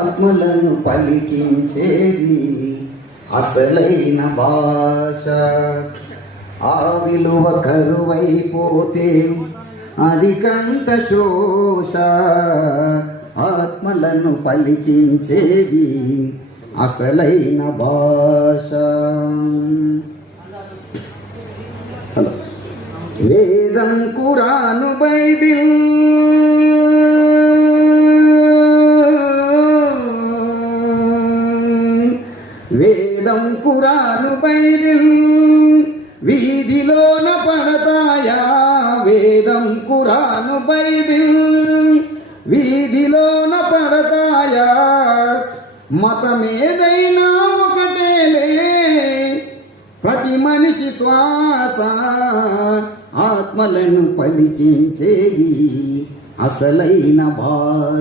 ఆత్మలను పలికించేది అసలైన భాష. ఆ విలువ కరువైపోతే అది కంఠశోష. ఆత్మలను పలికించేది అసలైన భాష. వేదం ఖురాను బైబిల్ వేదం ఖురాను బైబిల్ వీధిలోన పడతాయా. వేదం ఖురాను బైబిల్ వీధిలోన పడతాయా. మతమేదైనా ఒకటేలే, ప్రతి మనిషి శ్వాస. ఆత్మలను పలికించేది అసలైన భాష.